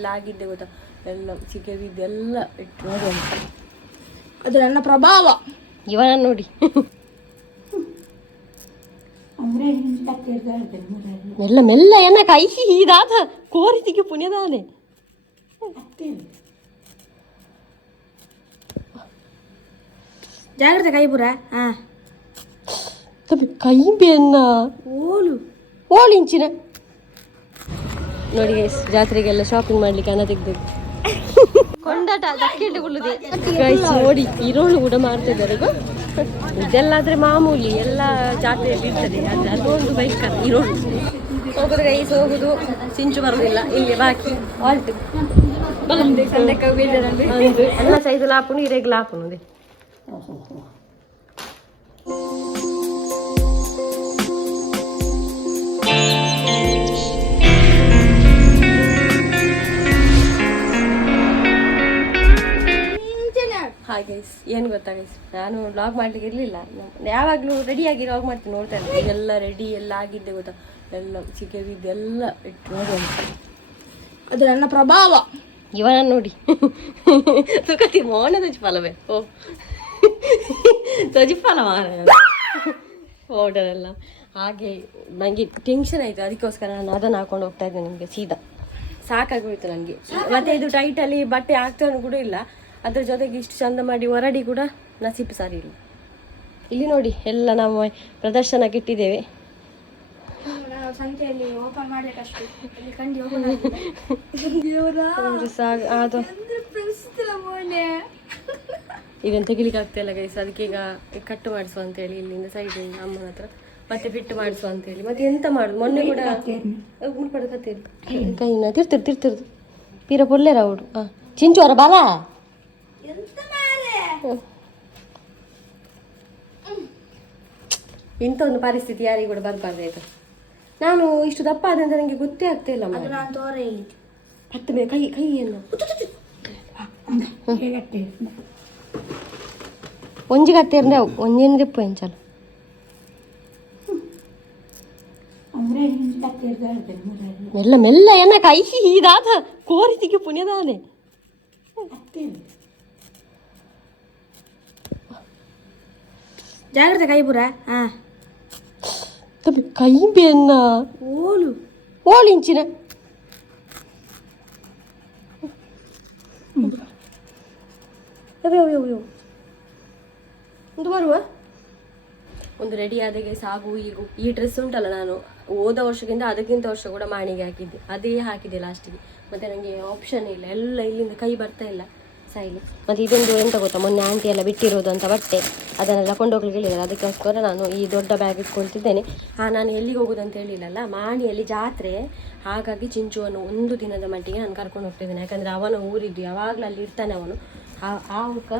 ಎಲ್ಲ ಆಗಿದ್ದೆ ಗೊತ್ತಾ, ಎಲ್ಲ ಸಿಕ್ಕಿದ್ದೆಲ್ಲ ಇಟ್ಟು ನೋಡಿ. ಅದು ನನ್ನ ಪ್ರಭಾವ. ಇವನ ನೋಡಿ ಮೆಲ್ಲ ಮೆಲ್ಲ ಎನ್ನ ಕೈ ಇದಾದ ಕೋರಿತಿಗೆ ಪುಣ್ಯದಾನೆ. ಜಾಗ್ರತೆ ಕೈ ಪುರ. ಕೈ ಬೆನ್ನ ಓಲು ಓಲಿಂಚಿನ ನೋಡಿ ಗೈಸ್, ಜಾತ್ರೆಗೆಲ್ಲ ಶಾಪಿಂಗ್ ಮಾಡ್ಲಿಕ್ಕೆ ಹಣ ತೆಗ್ದದ್ದು. ಕೊಂಡಾಟ ದಕ್ಕಿಟ್ಟುಕೊಳ್ಳುದೆ ಗೈಸ್ ನೋಡಿ. ಈರೋಳು ಕೂಡ ಮಾಡ್ತಿದ್ದಾರೆ. ಇದೆಲ್ಲಾದ್ರೆ ಮಾಮೂಲಿ ಎಲ್ಲ ಜಾತ್ರೆಯಲ್ಲಿ ಇರ್ತದೆ, ಅದೊಂದು ಭಯಂಕರ ಈರೋಳು. ಹೋಗುದು ಗೈಸ್, ಹೋಗುದು, ಸಿಂಚು ಬರುದಿಲ್ಲ ಇಲ್ಲಿ ಬಾಕಿ ಆಲ್ಟ್ ಎಲ್ಲ ಸೈದು ಲಾಪುನು ಇರೆಗ್ ಲಾಪುನು. ಹಾಯ್ ಗೈಸ್, ಏನು ಗೊತ್ತಾ ಗೈಸ್, ನಾನು ವ್ಲಾಗ್ ಮಾಡ್ಲಿಕ್ಕೆ ಇರಲಿಲ್ಲ. ಯಾವಾಗಲೂ ರೆಡಿಯಾಗಿ ವ್ಲಾಗ್ ಮಾಡ್ತೀನಿ, ನೋಡ್ತಾ ಇದ್ದೆ. ಎಲ್ಲ ರೆಡಿ ಎಲ್ಲ ಆಗಿದ್ದೆ ಗೊತ್ತಾ, ಎಲ್ಲ ಸಿಕ್ಕಿದ್ದೆಲ್ಲ ಇಟ್ಟು ನೋಡಿ. ಅದು ನನ್ನ ಪ್ರಭಾವ. ಇವನ ನೋಡಿ ಸುಖತಿ ಮೌನ ತಜಿಫಲವೇ. ಓ ತಜಿಫಲ ಪೌಡರ್ ಎಲ್ಲ ಹಾಗೆ ನನಗೆ ಟೆನ್ಷನ್ ಆಯಿತು. ಅದಕ್ಕೋಸ್ಕರ ನಾನು ಅದನ್ನು ಹಾಕೊಂಡು ಹೋಗ್ತಾ ಇದ್ದೆ. ನಿಮಗೆ ಸೀದಾ ಸಾಕಾಗೋಯ್ತು ನನಗೆ. ಮತ್ತು ಇದು ಟೈಟಲ್ಲಿ ಬಟ್ಟೆ ಆಗ್ತಾನು ಕೂಡ ಇಲ್ಲ, ಅದ್ರ ಜೊತೆಗೆ ಇಷ್ಟು ಚಂದ ಮಾಡಿ ಹೊರಡಿ ಕೂಡ ನಸೀಬು ಸಾರಿ ಇಲ್ಲ. ಇಲ್ಲಿ ನೋಡಿ ಎಲ್ಲ ನಾವು ಪ್ರದರ್ಶನಕ್ಕೆ ಇಟ್ಟಿದ್ದೇವೆ. ಸಂತೆಯಲ್ಲಿ ಓಪನ್ ಮಾಡಬೇಕಷ್ಟು ಇದನ್ನು ತೆಗಿಲಿಕ್ಕೆ ಆಗ್ತಾಯಿಲ್ಲ ಗೈಸ್. ಅದಕ್ಕೆ ಈಗ ಕಟ್ಟು ಮಾಡಿಸುವ ಅಂತೇಳಿ ಇಲ್ಲಿಂದ ಸೈಡಿಂದ ಅಮ್ಮನ ಹತ್ರ ಮತ್ತೆ ಫಿಟ್ ಮಾಡಿಸುವ ಅಂತೇಳಿ. ಮತ್ತೆ ಎಂತ ಮಾಡುದು, ಮೊನ್ನೆ ಕೂಡ ಮುಳ್ಪಡ ಕತ್ತೇರಿ ಕೈನ ತಿರ್ತಿರ್ದು ಪೀರ ಪೊಲ್ಲೆರ ಅವಡು. ಹಾಂ ಚಿಂಚು ಅವರ ಬಾಲ ಇಂಥ ಒಂದು ಪರಿಸ್ಥಿತಿ ಯಾರಿಗೂ ಕೂಡ ಬರಬಾರ್ದು ಆಯ್ತಾ. ನಾನು ಇಷ್ಟು ದಪ್ಪ ಆದಂತ ನನಗೆ ಗೊತ್ತೇ ಆಗ್ತಾ ಇಲ್ಲ. ಹತ್ತು ಬೇಗ ಕೈ ಕೈಯನ್ನು ಒಂಜಿ ಕತ್ತೇರ್ದೆ ಒಂಜೇನು ದೆಪ್ಪು ಎಂಚಲ್ಲ ಮೆಲ್ಲ ಮೆಲ್ಲ ಎನ್ನ ಕೈ ಇದಾದ ಕೋರಿತಿಗೆ ಪುಣ್ಯದಾನೆ. ಜಾಗ್ರತೆ ಕೈ ಪುರ. ಕೈ ಬೆನ್ನ ಓಲು ಓಲಿಂಚಿನ ಒಂದು ಬರುವ ಒಂದು ರೆಡಿ ಆದಾಗೆ ಸಾಗು. ಈಗ ಈ ಡ್ರೆಸ್ ಉಂಟಲ್ಲ, ನಾನು ಹೋದ ವರ್ಷಕ್ಕಿಂತ ಅದಕ್ಕಿಂತ ವರ್ಷ ಕೂಡ ಮಾಣಿಗೆ ಹಾಕಿದ್ದೆ, ಅದೇ ಹಾಕಿದ್ದೆ ಲಾಸ್ಟಿಗೆ. ಮತ್ತು ನನಗೆ ಆಪ್ಷನ್ ಇಲ್ಲ, ಎಲ್ಲ ಇಲ್ಲಿಂದ ಕೈ ಬರ್ತಾ ಇಲ್ಲ ಸೈಲಿ. ಮತ್ತು ಇದೊಂದು ಎಂತ ಗೊತ್ತಾ, ಮೊನ್ನೆ ಆಂಟಿ ಎಲ್ಲ ಬಿಟ್ಟಿರೋದು ಅಂತ ಬಟ್ಟೆ, ಅದನ್ನೆಲ್ಲ ಕೊಂಡೋಗ್ಲಿಕ್ಕೆ ಹೇಳಿದ್ದಾರೆ. ಅದಕ್ಕೋಸ್ಕರ ನಾನು ಈ ದೊಡ್ಡ ಬ್ಯಾಗ್ ಇಟ್ಕೊಳ್ತಿದ್ದೇನೆ. ನಾನು ಎಲ್ಲಿಗೆ ಹೋಗೋದು ಅಂತ ಹೇಳಿಲ್ಲಲ್ಲ, ಮಾಣಿಯಲ್ಲಿ ಜಾತ್ರೆ, ಹಾಗಾಗಿ ಚಿಂಚುವನ್ನು ಒಂದು ದಿನದ ಮಟ್ಟಿಗೆ ನಾನು ಕರ್ಕೊಂಡು ಹೋಗ್ತಿದ್ದೇನೆ. ಯಾಕಂದರೆ ಅವನ ಊರಿದ್ದು ಯಾವಾಗಲೂ ಅಲ್ಲಿ ಇರ್ತಾನೆ ಅವನು.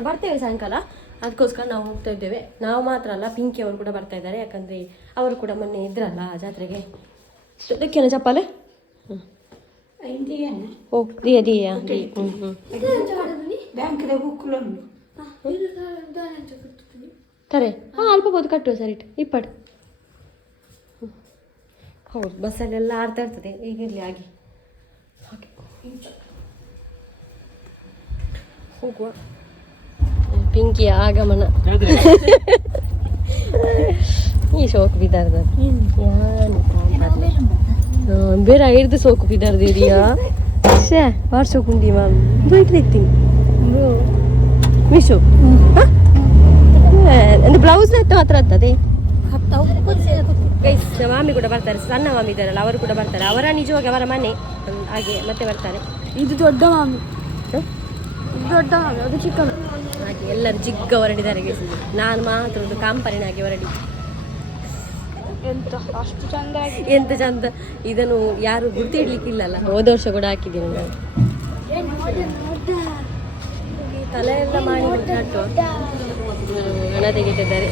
ಬರ್ತೇವೆ ಸಾಯಂಕಾಲ, ಅದಕ್ಕೋಸ್ಕರ ನಾವು ಹೋಗ್ತಾ ಇದ್ದೇವೆ. ನಾವು ಮಾತ್ರ ಅಲ್ಲ, ಪಿಂಕಿ ಅವರು ಕೂಡ ಬರ್ತಾ ಇದ್ದಾರೆ. ಯಾಕಂದರೆ ಅವರು ಕೂಡ ಮೊನ್ನೆ ಇದ್ರಲ್ಲ ಜಾತ್ರೆಗೆ. ಅದಕ್ಕೇನ ಚಪ್ಪಲೆ ಓ ದಿಯಾ ದಿಯಾ ಕರೆ ಹಾಂ ಅಲ್ಪ ಬೋದು ಕಟ್ಟುವ ಸರಿ ಇಪ್ಪಡು. ಹೌದು, ಬಸ್ಸಲ್ಲೆಲ್ಲ ಆಡ್ತಾ ಇರ್ತದೆ, ಈಗಿರಲಿ ಆಗಿ ಹಾಗೆ ಹೋಗುವ. ಪಿಂಕಿಯ ಆಗಮನ ಈ ಸೋಕು ಬಿದ್ದಾರ್ದ ಬೇರೆ ಹಿಡ್ದು ಸೋಕು ಬಿದ್ದಾರ್ದಿರಿಯಾ ಶೇ ವಾಟ್ಸೋಕುಂಡಿ ಮ್ಯಾಮ್ ಬೈಟ್ ತೆಗ್ತೀನಿ ಮೀಶೋ ಅಂದ್ರೆ ಬ್ಲೌಸ್ ಮಾತ್ರ ಆಗ್ತದೆ. ಗೈಸ್ ಮಾಮಿ ಕೂಡ ಬರ್ತಾರೆ, ಸಣ್ಣ ಮಾಮಿ ಇದ್ದಾರಲ್ಲ ಅವರು ಕೂಡ ಬರ್ತಾರೆ. ಅವರ ನಿಜವಾಗಿ ಅವರ ಮನೆ ಹಾಗೆ ಮತ್ತೆ ಬರ್ತಾರೆ. ಇದು ದೊಡ್ಡ ಮಾಮಿ, ದೊಡ್ಡ ಮಾಮಿ, ಅದು ಚಿಕ್ಕ ಹಾಗೆ ಎಲ್ಲರೂ ಜಿಗ್ಗ ಹೊರಡಿದ್ದಾರೆ ಗೈಸ್. ನಾನು ಮಾತ್ರ ಒಂದು ಕಾಂಪರಿನಾಗಿ ಹೊರಡಿ. ಎಂತ ಅಷ್ಟು ಚಂದ, ಎಂತ ಚಂದ. ಇದನ್ನು ಯಾರು ಗುರ್ತಿಡ್ಲಿಕ್ಕಿಲ್ಲಲ್ಲ, ಹೋದ ವರ್ಷ ಕೂಡ ಹಾಕಿದ್ದೀನಿ ನಾನು. ತಲೆ ಎಲ್ಲ ಮಾಡಿ ಹಾಟು ಹಣ ತೆಗಿತಿದ್ದಾರೆ.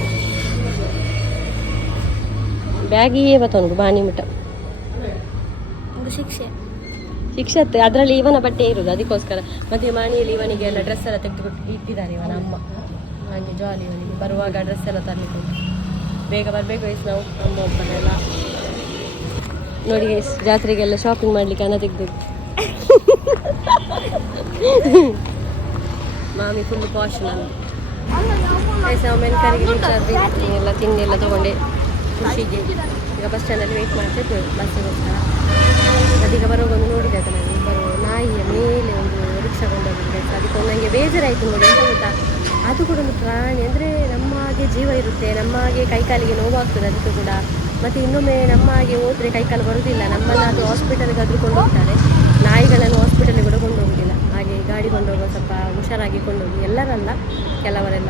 ಬ್ಯಾಗಿಯೇ ಬತ್ತವನಿಗೆ ಬಾಣಿ ಮಿಟ ಶಿಕ್ಷೆ ಶಿಕ್ಷೆ ಅದರಲ್ಲಿ ಇವನ ಬಟ್ಟೆ ಇರೋದು, ಅದಕ್ಕೋಸ್ಕರ. ಮತ್ತೆ ಮಾಣಿಯಲ್ಲಿ ಇವನಿಗೆ ಎಲ್ಲ ಡ್ರೆಸ್ ಎಲ್ಲ ತೆಗೆದುಕೊಟ್ಟು ಇಟ್ಟಿದ್ದಾರೆ ಇವನ ಅಮ್ಮ. ಹಾಗೆ ಜಾಲಿ ಇವನಿಗೆ ಬರುವಾಗ ಡ್ರೆಸ್ ಎಲ್ಲ ತರಲಿಕ್ಕೆ. ಬೇಗ ಬರಬೇಕು ಗೈಸ್, ನಾವು ಅಮ್ಮ ಒಬ್ಬನೆಲ್ಲ ನೋಡಿ ಗೈಸ್. ಜಾತ್ರೆಗೆಲ್ಲ ಶಾಪಿಂಗ್ ಮಾಡಲಿಕ್ಕೆ ಹಣ ತೆಗೆದು ಮಾಮಿ ಫುಲ್ ಪಾಶ್ ನಾನು ಮೆನ್ಕರಿಗೆ ಎಲ್ಲ ತಿಂಡಿ ಎಲ್ಲ ತೊಗೊಂಡೆ ಖುಷಿಗೆ. ಈಗ ಬಸ್ ಸ್ಟ್ಯಾಂಡಲ್ಲಿ ವೆಯ್ಟ್ ಮಾಡ್ತಿದ್ದೆ ಬಸ್ಸಿಗೋಸ್ಕರ. ಅದೀಗ ಬರುವಾಗ ಒಂದು ನೋಡಿದೆ ಅದು ನಾನು ಬರುವ ನಾಯಿಯ ಮೇಲೆ ಒಂದು ರಿಕ್ಷಾ ಕೊಂಡೋಗಿದ್ದೆ. ಅದಕ್ಕೆ ನನಗೆ ಬೇಜಾರಾಯಿತು ನೋಡಿ. ಎಂತ ಗೊತ್ತಾ, ಅದು ಕೂಡ ಒಂದು ಪ್ರಾಣಿ ಅಂದರೆ ನಮ್ಮ ಹಾಗೆ ಜೀವ ಇರುತ್ತೆ, ನಮ್ಮ ಹಾಗೆ ಕೈಕಾಲಿಗೆ ನೋವಾಗ್ತದೆ ಅದಕ್ಕೆ ಕೂಡ. ಮತ್ತು ಇನ್ನೊಮ್ಮೆ ನಮ್ಮ ಹಾಗೆ ಹೋದರೆ ಕೈಕಾಲು ಬರೋದಿಲ್ಲ. ನಮ್ಮನ್ನು ಅದು ಹಾಸ್ಪಿಟಲ್ಗೆ ಆದರೂ ಕೊಂಡು ಹೋಗ್ತಾರೆ, ನಾಯಿಗಳನ್ನು ಹಾಸ್ಪಿಟಲ್ಗೆ ಕೂಡ ಕೊಂಡೋಗೋದಿಲ್ಲ. ಹಾಗೆ ಗಾಡಿ ಕೊಂಡೋಗೋ ಸ್ವಲ್ಪ ಹುಷಾರಾಗಿ ಕೊಂಡೋಗಿ, ಎಲ್ಲರಲ್ಲ ಕೆಲವರೆಲ್ಲ.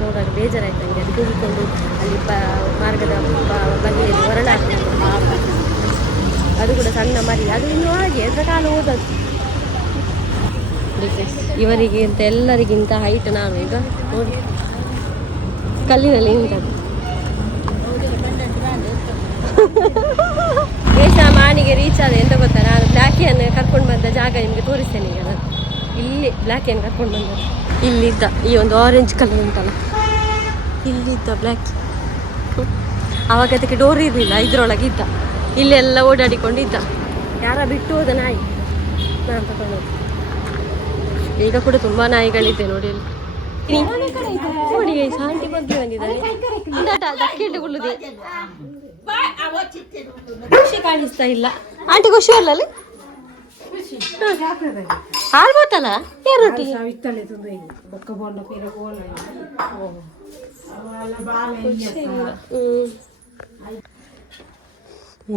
ನೋಡುವಾಗ ಬೇಜಾರಾಯ್ತು ನನಗೆ. ಅದು ಕೂಗಿಕೊಂಡು ಅಲ್ಲಿ ಮಾರ್ಗದ ಬಗೆಯಲ್ಲಿ ಹೊರಳ ಅದು ಕೂಡ ಸಣ್ಣ ಮರಿ, ಅದು ಇನ್ನೂ ಹಾಗೆ ಅದರ ಕಾಲು ಓದೋದು. ಇವರಿಗೆ ಅಂತ ಎಲ್ಲರಿಗಿಂತ ಹೈಟ್ ನಾನು ಈಗ ನೋಡಿ ಕಲ್ಲಿನಲ್ಲಿ ನಿಂತದ್ದು. ದೇಶ ಮಾಣಿಗೆ ರೀಚ್ ಆದ. ಎಂತ ಗೊತ್ತಾ, ನಾನು ಬ್ಲ್ಯಾಕಿಯನ್ನು ಕರ್ಕೊಂಡು ಬಂದ ಜಾಗ ನಿಮಗೆ ತೋರಿಸ್ತೇನೆ ಈಗ. ನಾನು ಇಲ್ಲಿ ಬ್ಲ್ಯಾಕಿಯನ್ನು ಕರ್ಕೊಂಡು ಬಂದದ್ದು. ಇಲ್ಲಿದ್ದ ಈ ಒಂದು ಆರೆಂಜ್ ಕಲರ್ ಉಂಟಲ್ಲ, ಇಲ್ಲಿದ್ದ ಬ್ಲ್ಯಾಕ್. ಆವಾಗ ಅದಕ್ಕೆ ಡೋರ್ ಇರಲಿಲ್ಲ, ಇದರೊಳಗೆ ಇದ್ದ. ಇಲ್ಲೆಲ್ಲ ಓಡಾಡಿಕೊಂಡಿದ್ದ. ಯಾರ ಬಿಟ್ಟು ಹೋದ ನಾಯಿ ನಾನು ತಗೊಂಡೋದು. ಈಗ ಕೂಡ ತುಂಬ ನಾಯಿಗಳಿದೆ ನೋಡಿ ಅಲ್ಲಿ. ನೋಡಿ ಶಾಂತಿ ಬಗ್ಗೆ ಬಂದಿದ್ದಾರೆ. ಖುಷಿ ಕಾಣಿಸ್ತಾ ಇಲ್ಲ. ಆಂಟಿ ಖುಷಿ ಅಲ್ಲ ಅಲ್ಲಿ ಆಲ್ಬೋತಲ್ಲ ಏರೊಟ್ಟಿ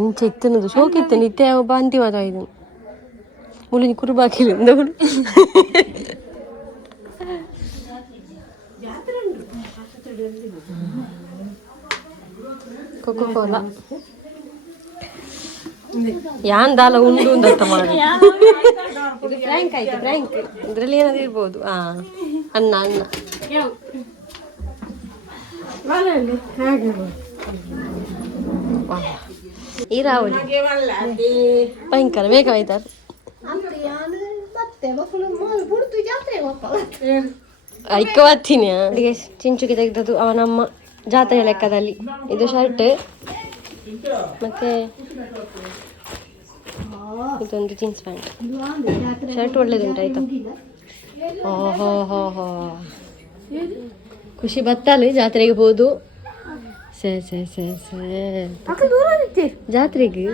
ಎಂಚ ಇತ್ತನದು ಶೋಕಿತ್ತು ನಿತ್ಯ ಬಾಂತಿ ಮಾತಾಡಿದನು ಮುಳಿನ ಕುರುಬಾಕಿಲ್ಲ ಕೊಕೊ ಕೋಲಾ ಯಾನ್ ದಾಲ ಉಂಡು ಅಂತ ಮಾಡಿ ಇದು ಫ್ರ್ಯಾಂಕ್ ಆಯ್ತು. ಫ್ರ್ಯಾಂಕ್ ಇದರಲ್ಲಿ ಏನಾದ್ರು ಇರ್ಬೋದು. ಅನ್ನ ಅನ್ನ ಈರಾವಳಿ ಭಯಂಕರ ಬೇಕಾಯ್ತಾರೆ. ಐಕ್ಕ ಬರ್ತೀನಿ ಅಡಿಗೆ ಚಿಂಚುಗೆ ತೆಗೆದದ್ದು ಅವನಮ್ಮ ಜಾತ್ರೆ ಲೆಕ್ಕದಲ್ಲಿ. ಇದು ಶರ್ಟ್ ಮತ್ತೆ ಇದೊಂದು ಜೀನ್ಸ್ ಪ್ಯಾಂಟ್. ಶರ್ಟ್ ಒಳ್ಳೇದುಂಟು ಆಯ್ತಾ. ಓಹೋ ಹೋ ಹೋ ಖುಷಿ ಬತ್ತಲ್ಲ ಜಾತ್ರೆಗೆ ಹೋದು. ಜಾತ್ರೆಗೆ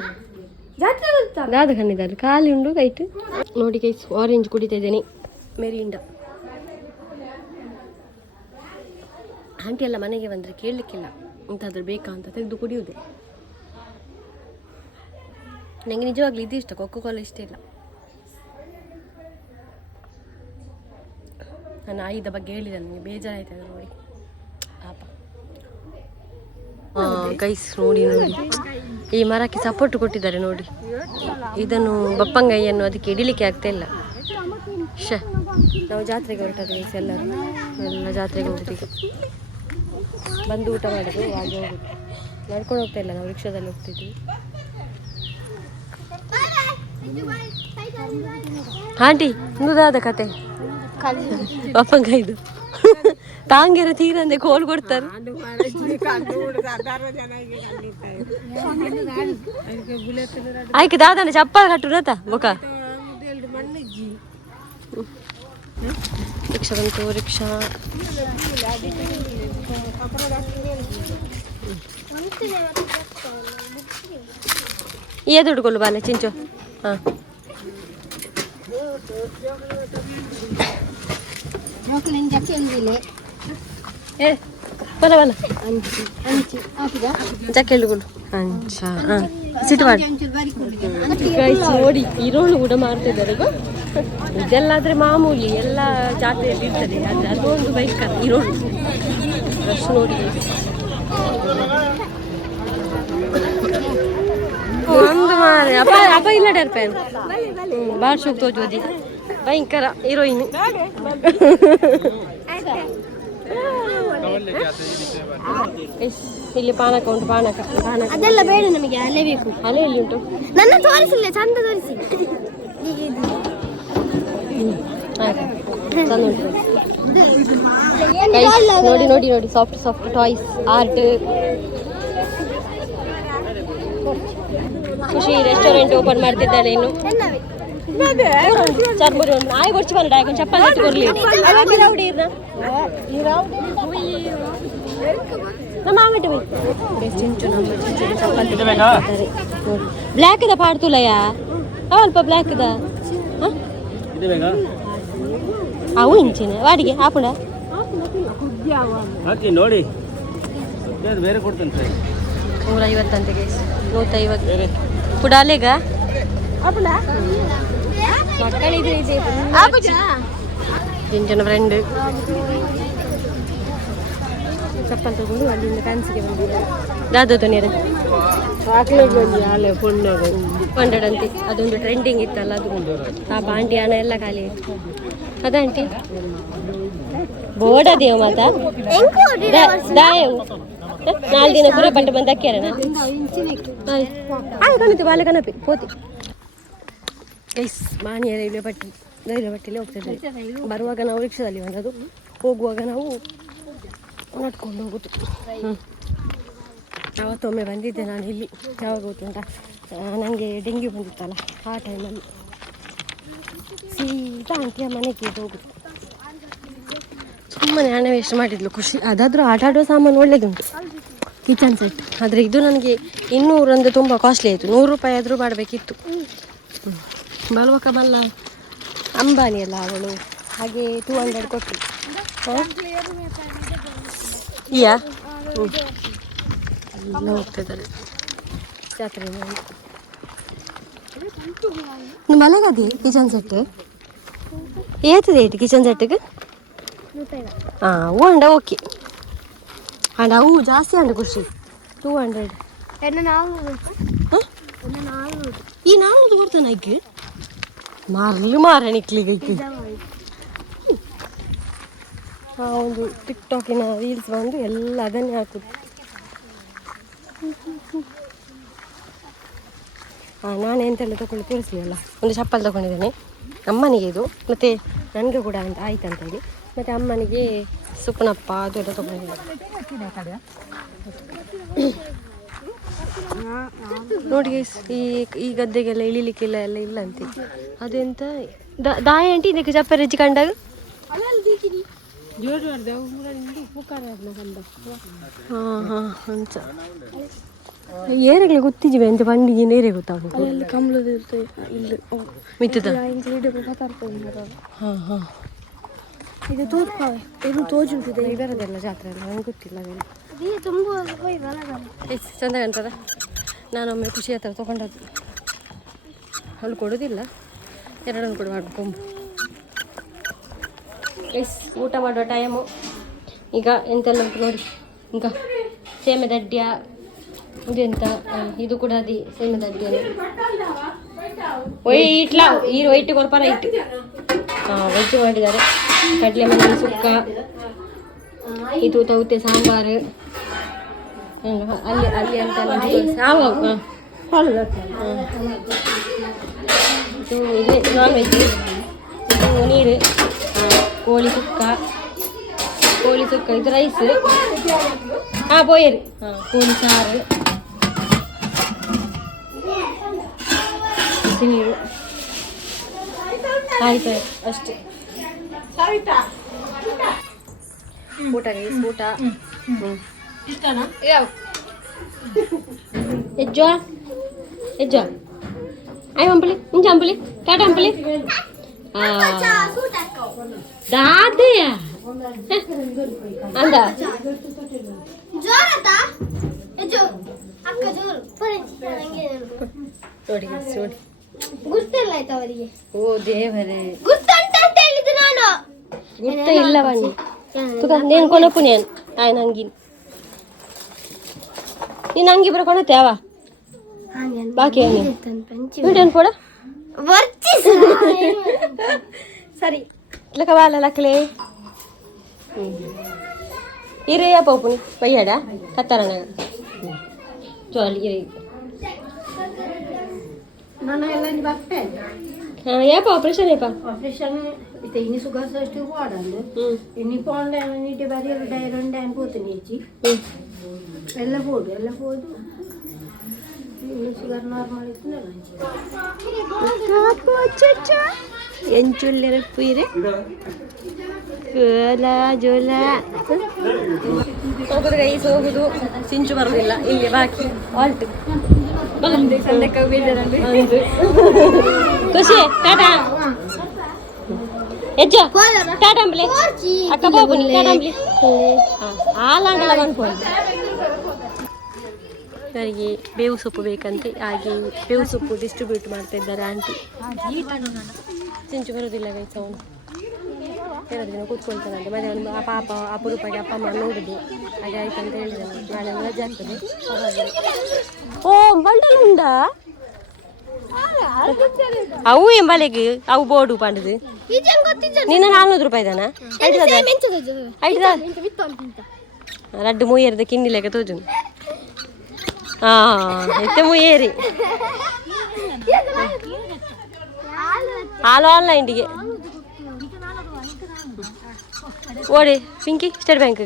ದಾದ ಕಣ್ಣಿದ್ದಾರೆ ಖಾಲಿ ಉಂಡು ಕೈಟ್ ನೋಡಿ. ಕೈ ಆರೆಂಜ್ ಕುಡಿತಾ ಇದ್ದೇನೆ, ಮೆರಿಂಡಾ. ಆಂಟಿ ಎಲ್ಲ ಮನೆಗೆ ಬಂದರೆ ಕೇಳಲಿಕ್ಕಿಲ್ಲ, ಎಂತಾದ್ರೂ ಬೇಕಾ ಅಂತ ತೆಗೆದು ಕುಡಿಯುವುದೇ. ನನಗೆ ನಿಜವಾಗ್ಲೂ ಇದು ಇಷ್ಟ, ಕೊಕ್ಕೋ ಕೋಲಾ ಇಷ್ಟ ಇಲ್ಲ. ನಾನು ಆಯ್ದ ಬಗ್ಗೆ ಹೇಳಿಲ್ಲ, ನನಗೆ ಬೇಜಾರಾಯ್ತದೆ ನೋಡಿ ಪಾಪ. ಗೈಸ್ ನೋಡಿ ನೋಡಿ ಈ ಮರಕ್ಕೆ ಸಪೋರ್ಟ್ ಕೊಟ್ಟಿದ್ದಾರೆ ನೋಡಿ. ಇದನ್ನು ಬಪ್ಪಂಗೈಯನ್ನು ಅದಕ್ಕೆ ಇಡಿಲಿಕ್ಕೆ ಆಗ್ತಾ ಇಲ್ಲ. ನಾವು ಜಾತ್ರೆಗೆ ಹೊರಟದ್ದು ಗೈಸ್, ಎಲ್ಲ ಜಾತ್ರೆಗೆ ಹೋಗುದು. ಈಗ ಬಂದು ಊಟ ಮಾಡೋದು, ಹಾಗೆ ಹೋಗುದು. ನಡ್ಕೊಂಡು ಹೋಗ್ತಾ ಇಲ್ಲ, ನಾವು ರಿಕ್ಷಾದಲ್ಲಿ ಹೋಗ್ತಿದ್ವಿ. ಆಂಟಿ ಇನ್ನುದಾದ ಕತೆ ಪಪ್ಪಂಗೈದು ತಾಂಗೆರ ತೀರಂದೆ ಕೋಲ್ ಕೊಡ್ತಾರೆ. ಆಯ್ಕೆ ದಾದನ ಚಪ್ಪಲ್ ಕಟ್ಟುನತ ಬೊಕ ರಿಕ್ಷಾ ಬಂತು. ರಿಕ್ಷಾ ಏ ದುಡ್ಡುಕೊಳ್ಳು ಬಾಲೆ ಚಿಂಚು. ಹಾಂ ಬಲ ಬಲ ಜಕ್ಕೆಳ್ಳುಗಳು ಅಂಚ. ಹಾಂ ಸಿಟ್ಟು ಮಾಡಿ ನೋಡಿ ಈರೋಳು ಕೂಡ ಮಾಡ್ತಿದ್ದಾರೆ. ಈಗ ಇದೆಲ್ಲಾದರೆ ಮಾಮೂಲಿ ಎಲ್ಲ ಜಾತ್ರೆಯಲ್ಲಿ ಇರ್ತದೆ, ಆದರೆ ಅದೊಂದು ಭಯಂಕರ ಈರೋಳು ರಶ್ ನೋಡಿ. ಒಂದು ಮಾರೆ ಅಪ್ಪ ಅಪ್ಪ ಇಲ್ಲ ಡರ್ಪೇನು ಭಾಳ ಶೋಕ್ ತೋಜೋದಿ ಭಯಂಕರ ಹೀರೋಯಿನ್. ಇಲ್ಲಿ ಪಾನಕ ಉಂಟು, ಪಾನಕ ಅದೆಲ್ಲ ಬೇಡ ನಮಗೆ, ಅಲೆ ಬೇಕು. ಅಲೆ ಎಲ್ಲಿ ಉಂಟು? ನನ್ನ ತೋರಿಸಿಲ್ಲ, ಚಂದ ತೋರಿಸಿ. ಚಂದ ಉಂಟು ನೋಡಿ ನೋಡಿ ನೋಡಿ. Soft soft toys, art. ಖುಷಿ ರೆಸ್ಟೋರೆಂಟ್ ಓಪನ್ ಮಾಡ್ತಿದ್ದಾಳೆ ಇನ್ನು. ಚರ್ಮುರಿ ಒಂದು ಆಯ್ ಕೊಡ್ಚಿ ಬಂದ ಒಂದು ಚಪ್ಪಲ್ ಎತ್ತು ಕೊರ್ಲಿ ರೌಡಿ ಇರ್ನ ನಮ್ಮ ಆಮೇಲೆ ಬ್ಲ್ಯಾಕ್ ದ ಪಾಡ್ತುಲಯ್ಯ ಅವಲ್ಪ ಬ್ಲ್ಯಾಕ್ ದ ಅವು ಇಂಚಿನ ವಾಡಿಗೆ ಹಾಪುಣ ನೋಡಿ ಬೇರೆ ಕೊಡ್ತೇನೆ 150 ಅಂತೆಗೆ 150 ಕೂಡ ಅಲ್ಲೇಗ ಮಕ್ಕಳಿದ್ರೆ ಇದೆ ಜನ ಫ್ರೆಂಡ್ ಚಪ್ಪಲ್ ತಗೊಂಡು ಅಲ್ಲಿಂದ ಫ್ಯಾನ್ಸಿಗೆ ಬಂದಿಲ್ಲ ದಾದೋತ ನೀರು 100 ಅಂತೆ ಅದೊಂದು ಟ್ರೆಂಡಿಂಗ್ ಇತ್ತಲ್ಲ ಅದು ಆ ಬಾಂಟಿ ಹಣ ಎಲ್ಲ ಖಾಲಿ ಅದಂಟಿ ಬೋರ್ಡ್ ಅದೇವ ಮಾತ ದಾಯವು 4 ದಿನ ಪೂರ ಪಟ್ಟು ಬಂದು ಅಕ್ಕ್ಯಾರಣ ಕಣತಿ ಬಾಲೆ ಕಣಪಿ ಪೋತಿ ಗೈಸ್ ಮಾಣಿಯ ರೈಲ್ವೆ ಪಟ್ಟಿಲಿ ಹೋಗ್ತಿದ್ವಿ ಬರುವಾಗ ನಾವು ರಿಕ್ಷಾದಲ್ಲಿ ಬಂದದ್ದು ಹೋಗುವಾಗ ನಾವು ನಡ್ಕೊಂಡು ಹೋಗುದು ಅವತ್ತೊಮ್ಮೆ ಬಂದಿದ್ದೆ ನಾನು ಇಲ್ಲಿ ಯಾವಾಗ ಗೊತ್ತುಂಟ ನನಗೆ ಡೆಂಗ್ಯೂ ಬಂದಿತ್ತಲ್ಲ ಆ ಟೈಮಲ್ಲಿ ಸೀದಾ ಆಂಟಿಯ ಮನೆಗೆ ಹೋಗುದು ಸುಮ್ಮನೆ ಹಣ ವೇಸ್ಟ್ ಮಾಡಿದ್ಲು ಖುಷಿ ಅದಾದರೂ ಆಟ ಆಡುವ ಸಾಮಾನು ಒಳ್ಳೇದುಂಟು ಕಿಚನ್ ಸೆಟ್ ಆದರೆ ಇದು ನನಗೆ 200 ಒಂದು ತುಂಬ ಕಾಸ್ಟ್ಲಿ ಆಯಿತು 100 ರೂಪಾಯಿ ಆದರೂ ಮಾಡಬೇಕಿತ್ತು ಬಲ್ವಕ ಬಲ್ಲ ಅಂಬಾನಿ ಅಲ್ಲ ಅವಳು ಹಾಗೆ 200 ಕೊಟ್ಟು ಇಯಾ ಎಲ್ಲ ಹೋಗ್ತಿದ್ದಾರೆ ಜಾತ್ರೆ ನಿಮ್ಮ ಮನೆಗದೆ ಕಿಚನ್ ಸೆಟ್ ಏತದೆ ಏಟು ಕಿಚನ್ ಸೆಟ್ಗೆ ಹಾಂ ಅವು ಅಂಡ ಓಕೆ ಅಂಡ್ ಅವು ಜಾಸ್ತಿ ಅಂಡ ಖುಷಿ 200 ಈ 400 ಕೊಡ್ತಾನೆ ಐಕೆ ಮಾರಲಿ ಮಾರಣಿಕ್ಲಿಗೆ ಐಕೆ ಒಂದು ಟಿಕ್ಟಾಕಿನ ರೀಲ್ಸ್ ಬಂದು ಎಲ್ಲ ಅದನ್ನೇ ಹಾಕುದು ನಾನು ಎಂತೆಲ್ಲ ತಗೊಳ್ಳಿ ತೋರಿಸ್ಲಿಲ್ಲ ಒಂದು ಚಪ್ಪಲ್ ತಗೊಂಡಿದ್ದೇನೆ ಅಮ್ಮನಿಗೆ ಇದು ಮತ್ತು ನನಗೆ ಕೂಡ ಅಂತ ಆಯ್ತಂತೇಳಿ ಮತ್ತು ಅಮ್ಮನಿಗೆ ಸುಪ್ಪನಪ್ಪ ಅದೆಲ್ಲ ತಗೊಂಡಿದ್ದೆ ನೋಡಿ ಈ ಗದ್ದೆಗೆಲ್ಲ ಇಳಿಲಿಕ್ಕೆಲ್ಲ ಎಲ್ಲ ಇಲ್ಲ ಅಂತೆ ಅದೆಂತ ದಾಯ ಆಂಟಿ ಇದಕ್ಕೆ ಚಪ್ಪಲ್ ಹೆಜ್ಜಿ ಕಂಡಾಗ ಹಾಂ ಹಾಂ ಅಂತ ಏರೆಗ್ಲೆ ಗೊತ್ತಿದ್ದೀವಿ ಅಂತ ಬಂಡಿಗೆ ನೇರೆ ಗೊತ್ತಾಗ ಕಮಲದ ಇಲ್ಲಿ ಮಿತ್ತದ ಹಾಂ ಹಾಂ ಇದು ಇದು ತೋಜುಂಟಿದೆ ಇದರದೆಲ್ಲ ಜಾತ್ರೆ ಅಲ್ಲ ನನಗೆ ಗೊತ್ತಿಲ್ಲ ಅದೆಲ್ಲ ಎಷ್ಟು ಚಂದ ಕಾಣ್ತದ ನಾನೊಮ್ಮೆ ಖುಷಿ ಹತ್ರ ತೊಗೊಂಡದ್ದು ಅಲ್ಲಿ ಕೊಡೋದಿಲ್ಲ ಎರಡನ್ನು ಕೂಡ ಮಾಡಬೇಕು ಊಟ ಮಾಡುವ ಟೈಮು ಈಗ ಎಂತೆಲ್ಲ ಉಂಟು ನೋಡಿ ಈಗ ಸೇಮೆ ದಡ್ಡ್ಯ ಇದೆಂತ ಇದು ಕೂಡ ಅದೇ ಸೇಮೆ ದಡ್ಡ್ಯ ಒಯ್ ಇಟ್ಲ ಈ ವೈಟ್ ಕೊರಪರ ಇಟ್ಟು ವೆಜ್ ಮಾಡಿದ್ದಾರೆ ಕಡಲೆ ಮನೆ ಸುಕ್ಕ ಇದು ತೌತೆ ಸಾಂಬಾರು ಅಲ್ಲಿ ಅಲ್ಲಿ ಅಂತೆಲ್ಲ ಸಾವು ಇದು ಇದೆ ನಾನ್ ವೆಜ್ ಇದು ನೀರು ಕೋಳಿ ಸುಕ್ಕ ಇದು ರೈಸ್ ಹಾಂ ಬೋಯರಿ ಕೋಳಿ ಸಾರು ನೀರು ಆಯ್ತು ಅಷ್ಟೇ ಊಟ ಊಟ ಎಜ್ಜೋ ಎಜ್ಜೋ ಆಯ್ ಅಂಪಲಿ ಇಂಚ ಅಂಪಲಿ ಟಾಟ ಅಂಪಲಿ ದಾದೆಯ ಅಂದ ನೋಡಿ ನೋಡಿ ಗುರ್ತಿಲ್ಲ ಆಯ್ತು ಅವರಿಗೆ ಓ ದೇವರೇ ಗುರ್ತಂತ ಅಂತ ಹೇಳಿದ್ದು ನಾನು ಗುರ್ತ ಇಲ್ಲ ಬನ್ನಿ నేను కొనపు నేను ఆయన అంగి నేను అంగి ఇప్పుడు కొనతేవా బాకీ వీడియోని కూడా సరే ఇట్లా కావాలా లక్కలే ఇరయ్యా పోపుని పోయాడా కత్తారనగా చూడాలి ఇరయ్య ఏపా ఆపరేషన్ ఏపా ఆపరేషన్ అయితే ఇన్ని షుగర్ సృష్టి వాడాలి ఇన్ని పోండి నీటి బరి రెండు అయిపోతున్నాయి వెళ్ళపోదు ಶುಗರ್ ನಾರ್ಮಲ್ ಇತ್ತು ಎಂಚುಳ್ಳೆರ ಪುಯ್ರೆ ಕೋಲ ಜೋಲ ಹೋಗುದು ಗೈಸ್ ಹೋಗುದು ಸಿಂಚು ಬರುದಿಲ್ಲ ಇಲ್ಲಿ ಬಾಕಿ ಆಲ್ಟ್ ಖುಷಿ ಟಾಟಾ ಹೆಚ್ಚು ಟಾಟಾ ಅಂಬ್ಲೆ ಅಕ್ಕ ಬಾಬುನಿ ಟಾಟಾ ಅಂಬ್ಲೆ ಹಾಲಾಂಡಲ್ಲ ಬಂದ್ಕೊಂಡು ಅವರಿಗೆ ಬೇವು ಸೊಪ್ಪು ಬೇಕಂತೆ ಹಾಗೆ ಬೇವು ಸೊಪ್ಪು ಡಿಸ್ಟ್ರಿಬ್ಯೂಟ್ ಮಾಡ್ತಾ ಇದ್ದಾರೆ ಆಂಟಿ ಸಿಂಚು ಬರೋದಿಲ್ಲ ಗೈಸ್ ಅವನು ಎರಡು ದಿನ ಕೂತ್ಕೊಳ್ತಾನಂತೆ ಮತ್ತೆ ಅವನು ಆ ಪಾಪ ಅಪರೂಪಕ್ಕೆ ಅಪ್ಪ ಅಮ್ಮ ನೋಡುದು ಹಾಗೆ ಆಯ್ತು ಅಂತ ಹೇಳಿದ ನಾಳೆ ರಜೆ ಆಗ್ತದೆ ಓ ಬಂಡಲ್ ಉಂಡಾ ಅವು ಎಂಬಲೆಗೆ ಅವು ಬೋರ್ಡು ಪಾಂಡದು ನಿನ್ನ 400 ರೂಪಾಯಿ ತಾನ ರಡ್ಡು ಮೂಯರ್ದ ಕಿನ್ನಿಲೆಗೆ ತೋಜು ಎತ್ತೆ ಮೂಯೇರಿ ಹಾಲು ಆನ್ಲೈನ್ಗೆ ಓಡಿ ಪಿಂಕಿ ಸ್ಟೇಟ್ ಬ್ಯಾಂಕ್ಗ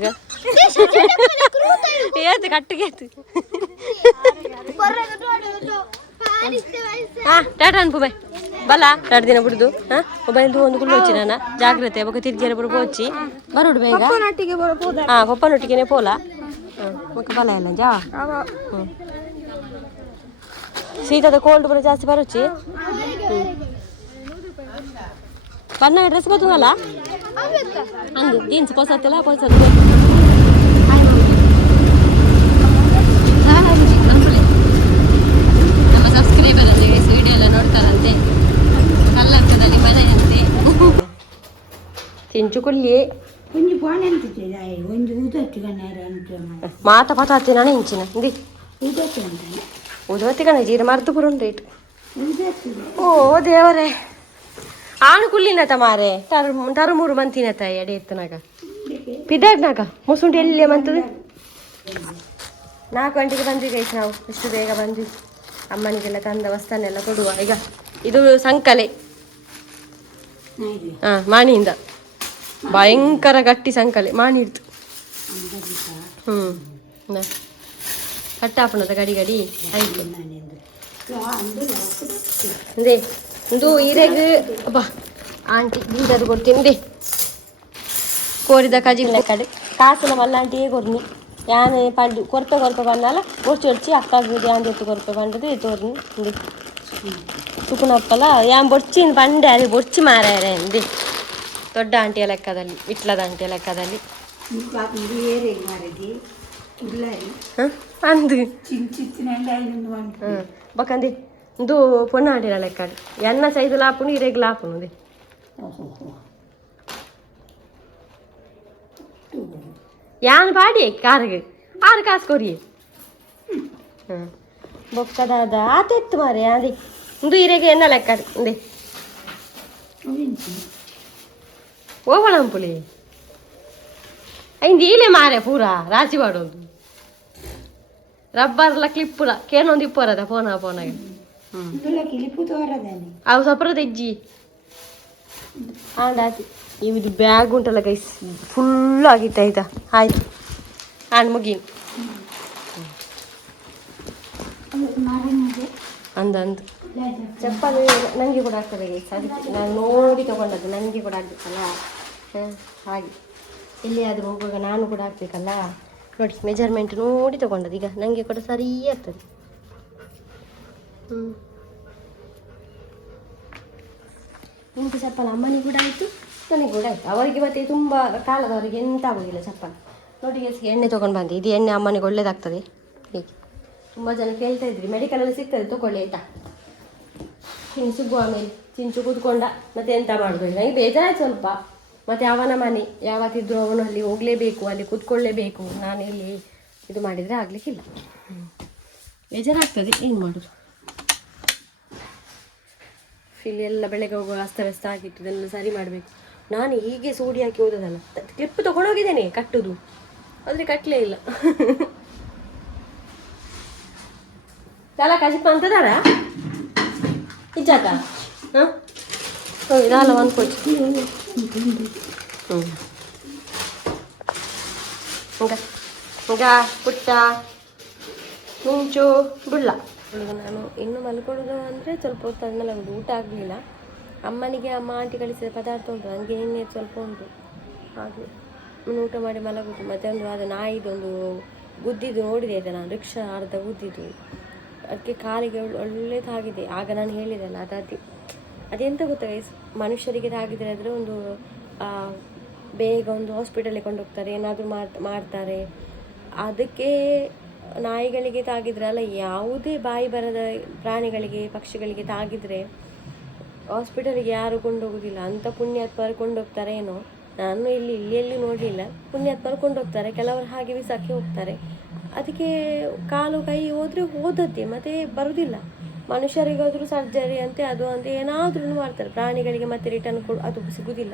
ಏತು ಕಟ್ಟಿಗೆ ಏತು ಟಾಟಾ ಅನ್ಪು ಬೈ ಬಲ 2 ದಿನ ಬಿಡುದು ಮೊಬೈಲ್ದು ಒಂದು ಕುಳ್ಳು వచ్చి ನಾನ ಜಾಗ್ರತೆ ಬೊಕ ತಿರ್ಜೇರ ಬರು ಪೋಚಿ ಬರುಡು ಬೇಗ ಪಪ್ಪನೊಟ್ಟಿಗೆನೆ ಪೋಲ ಬೊಕ ಬಲ ಎಲ್ಲ ಜಾ ಶೀತದ ಕೋಲ್ಡ್ ಬರ ಜಾಸ್ತಿ ಬರುಚಿ ಬಣ್ಣ ಡ್ರೆಸ್ ಬತ್ತುವಲ್ಲ ಅಂದು ಜೀನ್ಸ್ ಕೊಸತ್ತಲ್ಲ ಕೊಸತ್ತು ನಮ್ಮ ಸಬ್ಸ್ಕ್ರೈಬರ್ ಅಲ್ಲಿ ವಿಡಿಯೋ ಎಲ್ಲ ನೋಡ್ತಾರಂತೆ ಕಲ್ಲಂಕದಲ್ಲಿ ಮನೆಯಂತೆ ತಿಂಚು ಕೊಲ್ಲಿ ಒಂಜಿ ಫೋನ್ ಎಂತಿದೆ ಒಂಜಿ ಊದತ್ತಿ ಗಣ್ಯರ ಮಾತ ಪತಾತಿ ನಾನು ಇಂಚಿನ ಇಂದಿ ಊದತ್ತಿ ಅಂತ ಊದತ್ತಿ ಕಣ ಜೀರ ಮರ್ದು ಪುರುನ್ ರೇಟ್ ಓ ದೇವರೇ ಆಣು ಕುಲ್ಲಿನತ ಮಾರೆ ತರುಮೂರು ಮಂತಿನತ ಎಡೆ ಎತ್ತನಾಗ ಪಿದಾಡ್ನಾಗ ಮುಸುಂಟು ಎಲ್ಲೇ ಮಂತದು 4 ಗಂಟೆಗೆ ಬಂದ್ವಿ ಗೈಸ್ ನಾವು ಇಷ್ಟು ಬೇಗ ಬಂದ್ವಿ ಅಮ್ಮನಿಗೆಲ್ಲ ತಂದ ವಸ್ತನೆಲ್ಲ ಕೊಡುವ ಈಗ ಇದು ಸಂಕಲೆ ಮಾಣಿಯಿಂದ ಭಯಂಕರ ಗಟ್ಟಿ ಸಂಕಲೆ ಮಾಣಿ ಇಡ್ತು ಕಟ್ಟಾಪಣದ ಗಡಿ ಗಡಿ ಆಯ್ತು ಅಂದೇ ಇದು ಈರೆಗ್ ಅಬ್ಬಾ ಆಂಟಿ ಬೀದದು ಕೊಡ್ತೀನಿ ಕೋರಿದ ಕಜಿನ ಕಡೆ ಕಾಸಿನ ಬಲ್ಲಾಂಟಿಯೇ ಕೊರ್ನಿ ಯಾನೆ ಪಂಡು ಕೊರಪೆ ಬನ್ನಲ್ಲ ಒಡ್ಚಿ ಒಡ್ಚಿ ಅಕ್ಕಾಗ ಯಾನ್ ಎತ್ತು ಕೊರಪೆ ಪಂಡದು ತೋರ್ನಿ ಇಂದಿ ಸುಕುನಪ್ಪಲ್ಲ ಯಾನ್ ಬೊಚ್ಚಿನ ಪಂಡೆ ಅದು ಬೊಚ್ಚಿ ಮಾರಾಯರೆ ಇಂದಿ ದೊಡ್ಡ ಆಂಟಿಯ ಲೆಕ್ಕದಲ್ಲಿ ವಿಟ್ಲದ ಆಂಟಿಯ ಲೆಕ್ಕದಲ್ಲಿ ಅಂದು ಬಕಂದಿ ಇದು ಪೊನ್ನ ಆಂಟಿನ ಲೆಕ್ಕ ಎನ್ನ ಸೈಜು ಲಾಪುನು ಇರೆಗ್ ಲಾಪುನು ದೇ ಯಾನ್ ಬಾಡಿ ಕಾರ್ಗೆ 6 ಕಾಸು ಕೊರಿಯೆ ಬೊಕ್ಕದಾದ ಆತೆತ್ತು ಮಾರೆ ಅದೇ ಇದು ಇರೆಗೆ ಎನ್ನ ಲೆಕ್ಕ ಇಂದೆ ಓವಳಂಪುಲಿ ಐಂದು ಈಲೆ ಮಾರೆ ಪೂರ ರಾಜಿ ಮಾಡೋದು ರಬ್ಬರ್ಲ ಕ್ಲಿಪ್ಪುಲ ಕೇನೊಂದು ಇಪ್ಪರದ ಫೋನಾಗೆ ಅವು ಸಪ್ರ ತೆಜ್ಜಿ ಆಂಡಾತಿ ಇದು ಬ್ಯಾಗ್ ಉಂಟಲ್ಲ ಗೈಸ್ ಫುಲ್ ಆಗಿತ್ತು ಆಯ್ತಾ ಆಯ್ತು ಮುಗಿ ಅಂದಂದು ಚಪ್ಪಲಿ ನನಗೆ ಕೂಡ ಆಗ್ತದೆ ಗೈಸ್ ಅದಕ್ಕೆ ನಾನು ನೋಡಿ ತಗೊಂಡದ್ದು ನನಗೆ ಕೂಡ ಆಗ್ಬೇಕಲ್ಲ ಹಾಗೆ ಎಲ್ಲಿಯಾದರೂ ಹೋಗುವಾಗ ನಾನು ಕೂಡ ಹಾಕ್ಬೇಕಲ್ಲ ನೋಡಿ ಮೆಜರ್ಮೆಂಟ್ ನೋಡಿ ತಗೊಂಡದ್ದು ಈಗ ನನಗೆ ಕೂಡ ಸರಿ ಆಗ್ತದೆ ನಿಮಗೆ ಚಪ್ಪಲ್ ಅಮ್ಮನಿಗೆ ಕೂಡ ಆಯಿತು ನನಗೆ ಕೂಡ ಆಯಿತು ಅವರಿಗೆ ಮತ್ತೆ ತುಂಬ ಕಾಲದವರಿಗೆ ಎಂತ ಆಗೋದಿಲ್ಲ ಚಪ್ಪಲ್ ನೋಡಿ ಎಣ್ಣೆ ತೊಗೊಂಡು ಬಂದೆ ಇದು ಎಣ್ಣೆ ಅಮ್ಮನಿಗೆ ಒಳ್ಳೇದಾಗ್ತದೆ ಹೀಗೆ ತುಂಬ ಜನ ಕೇಳ್ತಾ ಇದ್ರಿ ಮೆಡಿಕಲಲ್ಲಿ ಸಿಗ್ತದೆ ತೊಗೊಳ್ಳಿ ಆಯಿತಾ ಇನ್ನು ಸಿಗುವ ಆಮೇಲೆ ಚಿಂಚು ಕೂತ್ಕೊಂಡ ಮತ್ತೆ ಎಂತ ಮಾಡೋದು ನನಗೆ ಬೇಜಾರಾಯ್ತು ಸ್ವಲ್ಪ ಮತ್ತು ಅವನ ಮನೆ ಯಾವತ್ತಿದ್ರೂ ಅವನು ಅಲ್ಲಿ ಹೋಗಲೇಬೇಕು ಅಲ್ಲಿ ಕೂತ್ಕೊಳ್ಳೇಬೇಕು ನಾನು ಇಲ್ಲಿ ಇದು ಮಾಡಿದರೆ ಆಗಲಿಕ್ಕಿಲ್ಲ ಬೇಜಾರಾಗ್ತದೆ ಏನು ಮಾಡೋದು ಇಲ್ಲಿ ಎಲ್ಲ ಬೆಳಗ್ಗೆ ಹೋಗುವ ಅಸ್ತವ್ಯಸ್ತ ಆಗಿತ್ತು ಇದೆಲ್ಲ ಸರಿ ಮಾಡಬೇಕು ನಾನು ಹೀಗೆ ಸೂಡಿ ಹಾಕಿ ಓದೋದಲ್ಲ ಕ್ಲಿಪ್ ತೊಗೊಂಡೋಗಿದ್ದೇನೆ ಕಟ್ಟುದು ಆದರೆ ಕಟ್ಟಲೇ ಇಲ್ಲ ತಲ ಕಜಿಪ್ಪ ಅಂತದಾರ ಇಜ್ಜಾಕ ಹಾಂ ಇದಲ್ಲ ಒಂದು ಕೊಚ್ಚು ಈಗ ಪುಟ್ಟ ಮುಂಚು ಬುಳ್ಳ ನಾನು ಇನ್ನು ಮಲ್ಕೊಳ್ಳೋದು ಅಂದರೆ ಸ್ವಲ್ಪ ಹೊತ್ತು ಆದಮೇಲೆ ಆಗೋದು. ಊಟ ಆಗಲಿಲ್ಲ. ಅಮ್ಮನಿಗೆ ಅಮ್ಮ ಆಂಟಿ ಕಳಿಸಿದ ಪದಾರ್ಥ ಉಂಟು, ನನಗೆ ಎಣ್ಣೆ ಸ್ವಲ್ಪ ಉಂಟು, ಹಾಗೆ ಇನ್ನು ಊಟ ಮಾಡಿ ಮಲಗೋದು. ಮತ್ತು ಅದು ನಾಯಿದೊಂದು ಗುದ್ದಿದ್ದು ನೋಡಿದೆ ಆಯಿತಾ, ನಾನು ರಿಕ್ಷಾ ಅರ್ಧ ಗುದ್ದಿದ್ದು, ಅದಕ್ಕೆ ಕಾಲಿಗೆ ಒಳ್ಳೆ ತಾಗಿದೆ. ಆಗ ನಾನು ಹೇಳಿದೆಲ್ಲ ಅದೆಂತ ಗೊತ್ತಾ ಗೈಸ್, ಮನುಷ್ಯರಿಗೆ ತಾಗಿದರೆ ಆದರೆ ಒಂದು ಬೇಗ ಒಂದು ಹಾಸ್ಪಿಟಲಿಗೆ ಕೊಂಡೋಗ್ತಾರೆ, ಏನಾದರೂ ಮಾಡ್ತಾರೆ. ಅದಕ್ಕೆ ನಾಯಿಗಳಿಗೆ ತಾಗಿದ್ರೆ ಅಲ್ಲ, ಯಾವುದೇ ಬಾಯಿ ಬರದ ಪ್ರಾಣಿಗಳಿಗೆ ಪಕ್ಷಿಗಳಿಗೆ ತಾಗಿದರೆ ಹಾಸ್ಪಿಟಲಿಗೆ ಯಾರು ಕೊಂಡೋಗೋದಿಲ್ಲ. ಅಂಥ ಪುಣ್ಯಾತ್ಮರು ಕೊಂಡೋಗ್ತಾರೆ ಏನೋ, ನಾನು ಇಲ್ಲಿ ನೋಡಲಿಲ್ಲ. ಪುಣ್ಯಾತ್ಮರು ಕೊಂಡೋಗ್ತಾರೆ, ಕೆಲವರು ಹಾಗೆ ಬಿಸಾಕಿ ಹೋಗ್ತಾರೆ. ಅದಕ್ಕೆ ಕಾಲು ಕೈ ಹೋದದ್ದೇ ಮತ್ತೆ ಬರುವುದಿಲ್ಲ. ಮನುಷ್ಯರಿಗಾದರೂ ಸರ್ಜರಿ ಅಂತೆ ಅದು ಅಂತ ಏನಾದ್ರೂ ಮಾಡ್ತಾರೆ, ಪ್ರಾಣಿಗಳಿಗೆ ಮತ್ತೆ ರಿಟರ್ನ್ ಅದು ಸಿಗುವುದಿಲ್ಲ.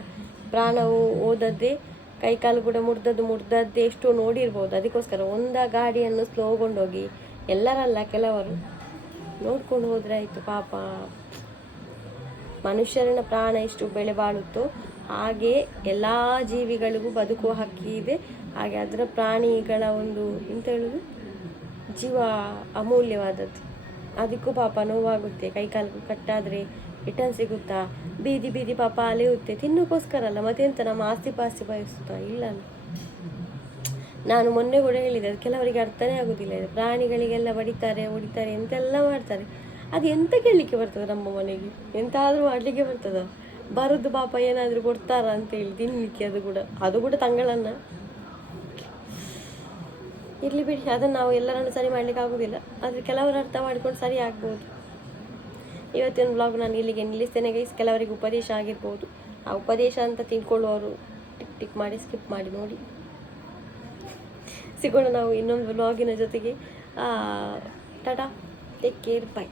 ಪ್ರಾಣವು ಹೋದದ್ದೇ, ಕೈ ಕಾಲು ಕೂಡ ಮುರಿದದ್ದೇ ಎಷ್ಟೋ ನೋಡಿರ್ಬೋದು. ಅದಕ್ಕೋಸ್ಕರ ಗಾಡಿಯನ್ನು ಸ್ಲೋಗೊಂಡೋಗಿ ಎಲ್ಲರಲ್ಲ ಕೆಲವರು ನೋಡ್ಕೊಂಡು ಹೋದ್ರೆ ಆಯಿತು. ಪಾಪ ಮನುಷ್ಯರನ್ನ ಪ್ರಾಣ ಎಷ್ಟು ಬೆಲೆ ಬಾಳುತ್ತೋ ಹಾಗೆ ಎಲ್ಲ ಜೀವಿಗಳಿಗೂ ಬದುಕುವ ಹಕ್ಕಿ ಇದೆ. ಹಾಗೆ ಅದರ ಪ್ರಾಣಿಗಳ ಒಂದು ಎಂತ ಹೇಳೋದು, ಜೀವ ಅಮೂಲ್ಯವಾದದ್ದು. ಅದಕ್ಕೂ ಪಾಪ ನೋವಾಗುತ್ತೆ. ಕೈಕಾಲು ಕಟ್ಟಾದರೆ ರಿಟರ್ನ್ ಸಿಗುತ್ತಾ? ಬೀದಿ ಪಾಪ ಅಲೆಯುತ್ತೆ, ತಿನ್ನೋಕ್ಕೋಸ್ಕರ ಅಲ್ಲ, ಮತ್ತೆಂತ ನಮ್ಮ ಆಸ್ತಿ ಪಾಸ್ತಿ ಬಯಸುತ್ತಾ? ಇಲ್ಲ. ನಾನು ಮೊನ್ನೆ ಕೂಡ ಹೇಳಿದೆ, ಅದು ಕೆಲವರಿಗೆ ಅರ್ಥನೇ ಆಗೋದಿಲ್ಲ. ಇದು ಪ್ರಾಣಿಗಳಿಗೆಲ್ಲ ಹೊಡಿತಾರೆ ಎಂತೆಲ್ಲ ಮಾಡ್ತಾರೆ. ಅದು ಎಂತ ಕೇಳಲಿಕ್ಕೆ ಬರ್ತದೆ ನಮ್ಮ ಮನೆಗೆ? ಎಂತಾದರೂ ಮಾಡಲಿಕ್ಕೆ ಬರ್ತದ? ಬರೋದು ಪಾಪ ಏನಾದರೂ ಕೊಡ್ತಾರ ಅಂತೇಳಿ ತಿನ್ನಲಿಕ್ಕೆ. ಅದು ಕೂಡ ತಂಗಳನ್ನ ಇರಲಿ ಬಿಡಿ, ಅದನ್ನು ನಾವು ಎಲ್ಲರನ್ನು ಸರಿ ಮಾಡಲಿಕ್ಕೆ ಆಗೋದಿಲ್ಲ. ಆದರೆ ಕೆಲವರು ಅರ್ಥ ಮಾಡಿಕೊಂಡು ಸರಿ ಆಗ್ಬೋದು. ಇವತ್ತಿನ ಬ್ಲಾಗ್ ನಾನು ಇಲ್ಲಿಗೆ ನಿಲ್ಲಿಸ್ತೇನೆ ಗೈಸ್. ಕೆಲವರಿಗೆ ಉಪದೇಶ ಆಗಿರ್ಬೋದು, ಆ ಉಪದೇಶ ಅಂತ ತಿಳ್ಕೊಳ್ಳುವವರು ಟಿಕ್ ಮಾಡಿ ಸ್ಕಿಪ್ ಮಾಡಿ ನೋಡಿ. ಸಿಗೋಣ ನಾವು ಇನ್ನೊಂದು ಬ್ಲಾಗಿನ ಜೊತೆಗೆ. Tata, take care, by.